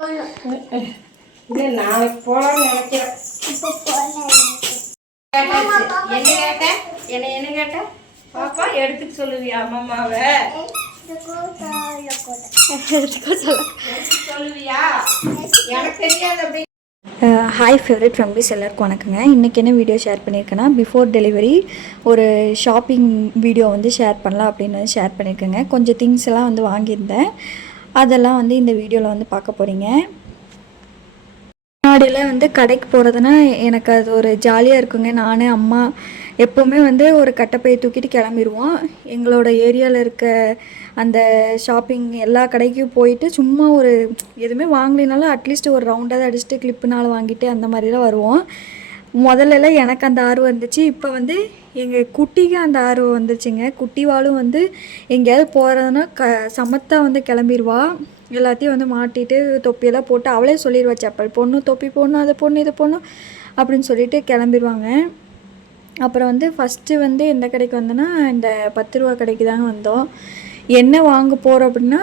இது நாளைக்கு போகலான்னு நினைக்கிறேன். என்ன கேட்ட பாப்பா எடுத்துக்க சொல்லுவியா அம்மாவை? சொல்லுவியா? எனக்கு தெரியாது. அப்படி ஹாய் ஃபேவரட் ஃபேமிலிஸ் எல்லாருக்கும் வணக்கங்க. இன்றைக்கி என்ன வீடியோ ஷேர் பண்ணியிருக்கேன்னா, பிஃபோர் டெலிவரி ஒரு ஷாப்பிங் வீடியோ வந்து ஷேர் பண்ணலாம் அப்படின்னு வந்து ஷேர் பண்ணியிருக்கேங்க. கொஞ்சம் திங்ஸ் எல்லாம் வந்து வாங்கியிருந்தேன். அதெல்லாம் வந்து இந்த வீடியோவில் வந்து பார்க்க போகிறீங்க. முன்னாடியெல்லாம் வந்து கடைக்கு போகிறதுனா எனக்கு அது ஒரு ஜாலியாக இருக்குங்க. நான் அம்மா எப்போவுமே வந்து ஒரு கட்டைப்பையை தூக்கிட்டு கிளம்பிடுவோம். எங்களோட ஏரியாவில் இருக்க அந்த ஷாப்பிங் எல்லா கடைக்கும் போயிட்டு சும்மா ஒரு எதுவுமே வாங்கலினாலும் அட்லீஸ்ட் ஒரு ரவுண்டாக அடிச்சுட்டு கிளிப்புனாலும் வாங்கிட்டு அந்த மாதிரிலாம் வருவோம். முதல்லலாம் எனக்கு அந்த ஆர்வம் இருந்துச்சு. இப்போ வந்து எங்கள் குட்டிக்கு அந்த ஆர்வம் வந்துச்சுங்க. குட்டிவாலும் வந்து எங்கேயாவது போகிறதுனா சமத்தாக வந்து கிளம்பிடுவா. எல்லாத்தையும் வந்து மாட்டிட்டு தொப்பியெல்லாம் போட்டு அவளே சொல்லிடுவா, செப்பல் பொண்ணு, தொப்பி போடணும், அதை பொண்ணு, இதை பொண்ணு அப்படின்னு சொல்லிட்டு கிளம்பிடுவாங்க. அப்புறம் வந்து ஃபஸ்ட்டு வந்து எந்த கடைக்கு வந்தோன்னா, இந்த 10 ரூபா கடைக்கு தாங்க வந்தோம். என்ன வாங்க போகிறோம் அப்படின்னா,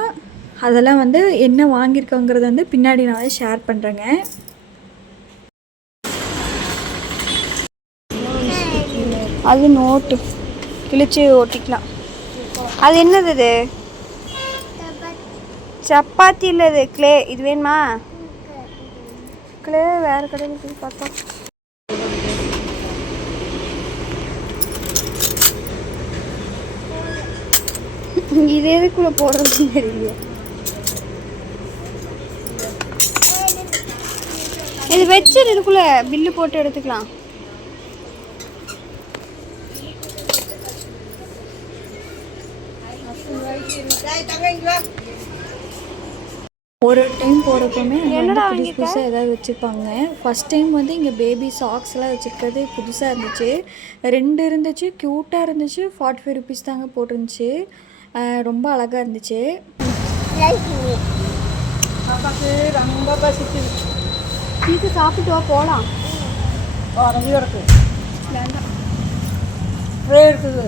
அதெல்லாம் வந்து என்ன வாங்கியிருக்கோங்கிறது வந்து பின்னாடி நான் வந்து ஷேர் பண்ணுறேங்க. அது நோட்டு கிழிச்சு ஒட்டிக்கலாம். அது என்னது? இது சப்பாத்தி இல்லை, இது கிளே. இது வேணுமா? கிளே வேறு கடையில் போய் பார்த்தா இது எதுக்குள்ளே போடுறதுன்னு தெரியல. இது வச்சிரு, இதுக்குள்ளே பில்லு போட்டு எடுத்துக்கலாம். ஒரு டைம் போகிறப்பமே புதுசு புதுசாக ஏதாவது வச்சுருப்பாங்க. ஃபஸ்ட் டைம் வந்து இங்கே பேபி சாக்ஸ்லாம் வச்சுருக்கிறது புதுசாக இருந்துச்சு. 2 இருந்துச்சு, க்யூட்டாக இருந்துச்சு. 45 ருபீஸ் தாங்க போட்டிருந்துச்சு. ரொம்ப அழகாக இருந்துச்சு. பாப்பாக்கு ரொம்ப பசிக்குது. இது சாப்பிட்டு வா, போகலாம். இருக்கு வேண்டாம், இருக்குது.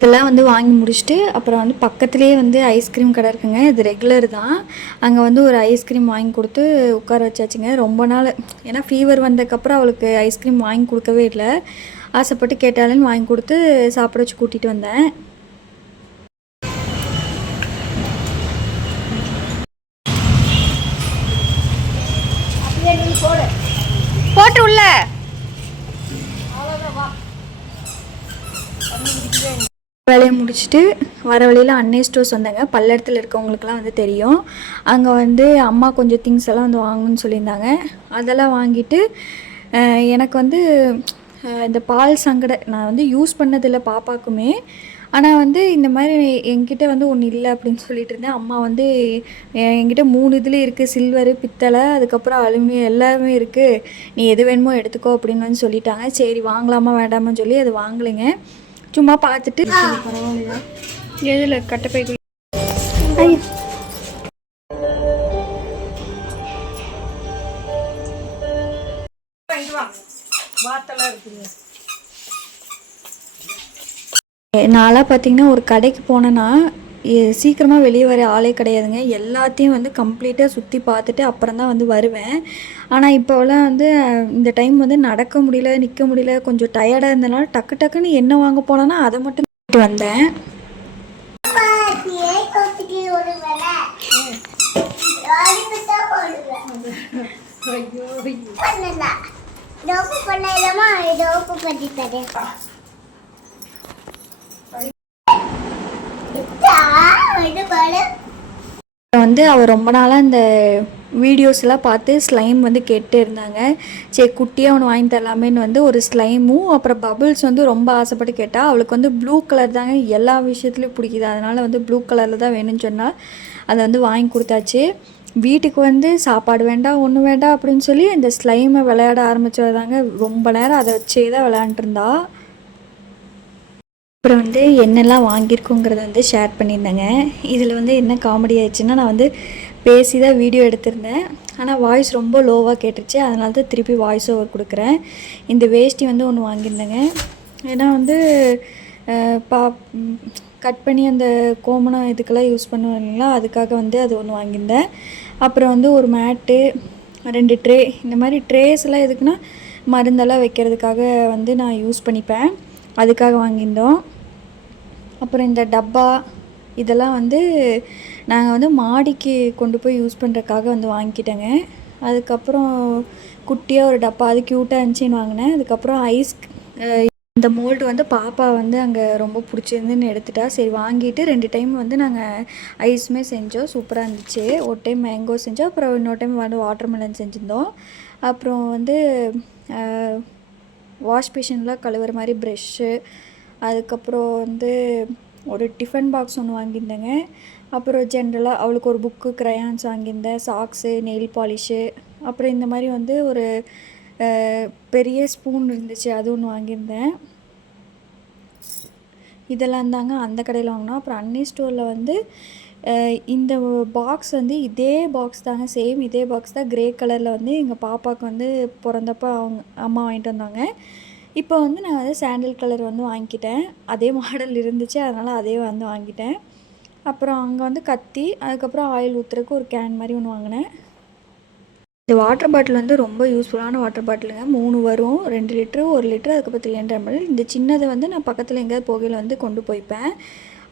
இதெல்லாம் வந்து வாங்கி முடிச்சுட்டு அப்புறம் வந்து பக்கத்துலேயே வந்து ஐஸ்கிரீம் கடை இருக்குங்க. இது ரெகுலர் தான். அங்கே வந்து ஒரு ஐஸ்கிரீம் வாங்கி கொடுத்து உட்கார வச்சாச்சுங்க. ரொம்ப நாள், ஏன்னா ஃபீவர் வந்ததுக்கப்புறம் அவளுக்கு ஐஸ்கிரீம் வாங்கி கொடுக்கவே இல்லை. ஆசைப்பட்டு கேட்டாலும் வாங்கி கொடுத்து சாப்பிட வச்சு கூட்டிகிட்டு வந்தேன். போட்டு உள்ள வேலையை முடிச்சுட்டு வர வழியில் அன்னை ஸ்டோர்ஸ் வந்தாங்க. பல்லடத்தில் இருக்கவங்களுக்குலாம் வந்து தெரியும். அங்கே வந்து அம்மா கொஞ்சம் திங்ஸ் எல்லாம் வந்து வாங்கணும்னு சொல்லியிருந்தாங்க. அதெல்லாம் வாங்கிட்டு எனக்கு வந்து இந்த பால் சங்கடை நான் வந்து யூஸ் பண்ணதில்லை பாப்பாக்குமே. ஆனால் வந்து இந்த மாதிரி என்கிட்ட வந்து ஒன்று இல்லை அப்படின்னு சொல்லிட்டு இருந்தேன். அம்மா வந்து என்கிட்ட 3 இதில் இருக்குது, சில்வரு, பித்தளை, அதுக்கப்புறம் அலுமினியம் எல்லாமே இருக்குது, நீ எது வேணுமோ எடுத்துக்கோ அப்படின்னு வந்து சொல்லிட்டாங்க. சரி வாங்கலாமா வேண்டாமான்னு சொல்லி அது வாங்கலைங்க. சும்மா பார்த்துட்டு பரவாயில்லையா எதில் கட்டைப்பை நான்லாம் பார்த்தீங்கன்னா ஒரு கடைக்கு போனேன்னா சீக்கிரமாக வெளியே வர ஆளே கிடையாதுங்க. எல்லாத்தையும் வந்து கம்ப்ளீட்டாக சுற்றி பார்த்துட்டு அப்புறம் தான் வந்து வருவேன். ஆனால் இப்போலாம் வந்து இந்த டைம் வந்து நடக்க முடியல, நிற்க முடியல, கொஞ்சம் டயர்டாக இருந்தனால டக்கு டக்குன்னு என்ன வாங்க போனேன்னா அதை மட்டும் வந்தேன். வந்து அவர் ரொம்ப நாளாக இந்த வீடியோஸ்லாம் பார்த்து ஸ்லைம் வந்து கேட்டே இருந்தாங்க. சரி குட்டியாக ஒன்று வாங்கி தரலாமேன்னு வந்து ஒரு ஸ்லைமும் அப்புறம் பபுள்ஸ் வந்து ரொம்ப ஆசைப்பட்டு கேட்டால். அவளுக்கு வந்து ப்ளூ கலர் தாங்க எல்லா விஷயத்துலையும் பிடிக்குது. அதனால் வந்து ப்ளூ கலரில் தான் வேணும்னு சொன்னால் அதை வந்து வாங்கி கொடுத்தாச்சு. வீட்டுக்கு வந்து சாப்பாடு வேண்டாம், ஒன்றும் வேண்டாம் அப்படின்னு சொல்லி இந்த ஸ்லைமை விளையாட ஆரம்பித்ததாங்க. ரொம்ப நேரம் அதை வச்சே தான் விளையாண்டுருந்தா. அப்புறம் வந்து என்னெல்லாம் வாங்கியிருக்கோங்கிறத வந்து ஷேர் பண்ணியிருந்தேங்க. இதில் வந்து என்ன காமெடி ஆயிடுச்சுன்னா, நான் வந்து பேசி தான் வீடியோ எடுத்திருந்தேன். ஆனால் வாய்ஸ் ரொம்ப லோவாக கேட்டுருச்சு. அதனால தான் திருப்பி வாய்ஸ் ஓவர் கொடுக்குறேன். இந்த வேஷ்டி வந்து ஒன்று வாங்கியிருந்தேங்க. ஏன்னா வந்து கட் பண்ணி அந்த கோமணம் இதுக்கெல்லாம் யூஸ் பண்ணுவோம் இல்லைங்களா, அதுக்காக வந்து அது ஒன்று வாங்கியிருந்தேன். அப்புறம் வந்து ஒரு மேட்டு, 2 ட்ரே. இந்த மாதிரி ட்ரேஸ்லாம் எதுக்குன்னா மருந்தெல்லாம் வைக்கிறதுக்காக வந்து நான் யூஸ் பண்ணிப்பேன், அதுக்காக வாங்கியிருந்தோம். அப்புறம் இந்த டப்பா இதெல்லாம் வந்து நாங்கள் வந்து மாடிக்கு கொண்டு போய் யூஸ் பண்ணுறதுக்காக வந்து வாங்கிக்கிட்டேங்க. அதுக்கப்புறம் குட்டியாக ஒரு டப்பா, அது க்யூட்டாக இருந்துச்சின்னு வாங்கினேன். அதுக்கப்புறம் ஐஸ், இந்த மோல்டு வந்து பாப்பா வந்து அங்கே ரொம்ப பிடிச்சிருந்துன்னு எடுத்துட்டா. சரி வாங்கிட்டு 2 டைம் வந்து நாங்கள் ஐஸுமே செஞ்சோம், சூப்பராக இருந்துச்சு. ஒரு டைம் மேங்கோ செஞ்சோம், அப்புறம் இன்னொரு டைம் வந்து வாட்டர்மெலன் செஞ்சுருந்தோம். அப்புறம் வந்து வாஷ் மிஷின்லாம் கழுவுற மாதிரி ப்ரெஷ்ஷு, அதுக்கப்புறம் வந்து ஒரு டிஃபன் பாக்ஸ் ஒன்று வாங்கியிருந்தேங்க. அப்புறம் ஜென்ரலாக அவளுக்கு ஒரு புக்கு, க்ரையான்ஸ் வாங்கியிருந்தேன், சாக்ஸு, நெயில் பாலிஷு. அப்புறம் இந்த மாதிரி வந்து ஒரு பெரிய ஸ்பூன் இருந்துச்சு, அது ஒன்று வாங்கியிருந்தேன். இதெல்லாம் தாங்க அந்த கடையில் வாங்கினோம். அப்புறம் அன்னி ஸ்டோரில் வந்து இந்த பாக்ஸ் வந்து இதே பாக்ஸ் தாங்க, சேம் இதே பாக்ஸ் தான், க்ரே கலரில் வந்து எங்கள் பாப்பாவுக்கு வந்து பிறந்தப்போ அவங்க அம்மா வாங்கிட்டு வந்தாங்க. இப்போ வந்து நான் வந்து சாண்டில் கலர் வந்து வாங்கிக்கிட்டேன். அதே மாடல் இருந்துச்சு, அதனால் அதே வந்து வாங்கிட்டேன். அப்புறம் அங்கே வந்து கத்தி, அதுக்கப்புறம் ஆயில் ஊற்றுறதுக்கு ஒரு கேன் மாதிரி ஒன்று வாங்கினேன். இந்த வாட்டர் பாட்டில் வந்து ரொம்ப யூஸ்ஃபுல்லான வாட்டர் பாட்டிலுங்க. 3 வரும், 2 லிட்ரு, 1 லிட்ரு, அதுக்கப்புறம் 300 ml. இந்த சின்னதை வந்து நான் பக்கத்தில் எங்கேயாவது போகையில் வந்து கொண்டு போய்ப்பேன்.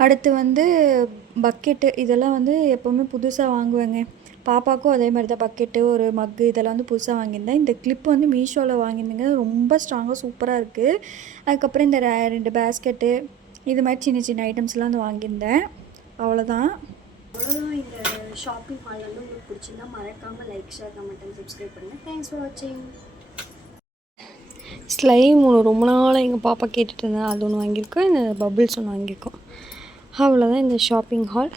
அடுத்து வந்து பக்கெட்டு, இதெல்லாம் வந்து எப்போவுமே புதுசாக வாங்குவேங்க. பாப்பாவுக்கும் அதே மாதிரி தான், பக்கெட்டு, ஒரு மக்கு, இதெல்லாம் வந்து புதுசாக வாங்கியிருந்தேன். இந்த கிளிப் வந்து மீஷோவில் வாங்கியிருந்தேங்க, ரொம்ப ஸ்ட்ராங்காக சூப்பராக இருக்குது. அதுக்கப்புறம் இந்த 2 பேஸ்கெட்டு, இது மாதிரி சின்ன சின்ன ஐட்டம்ஸ்லாம் வந்து வாங்கியிருந்தேன். அவ்வளோதான். இந்த ஷாப்பிங் ஹால் வந்து உங்களுக்கு பிடிச்சிருந்தா மறக்காமல் like, share, comment and subscribe பண்ணுங்கள். தேங்க்ஸ் ஃபார் வாட்சிங். ஸ்லைம் ஒன்று ரொம்ப நாளாக எங்கள் பாப்பா கேட்டுட்டு இருந்தேன், அது ஒன்று வாங்கியிருக்கோம். இந்த பபிள்ஸ் ஒன்று வாங்கியிருக்கோம். அவ்வளோதான் இந்த ஷாப்பிங் ஹால்.